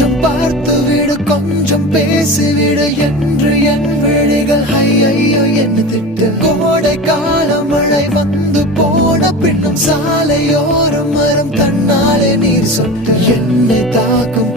கொஞ்சம் பார்த்து விடு, கொஞ்சம் பேசிவிடு என்று என் விழிகள் ஐயோ என்ன திட்டு. கோடை கால மழை வந்து போன பின்னும் சாலையோரம் மரம் தன்னாலே நீர் சொட்டு என்னை தாக்கும்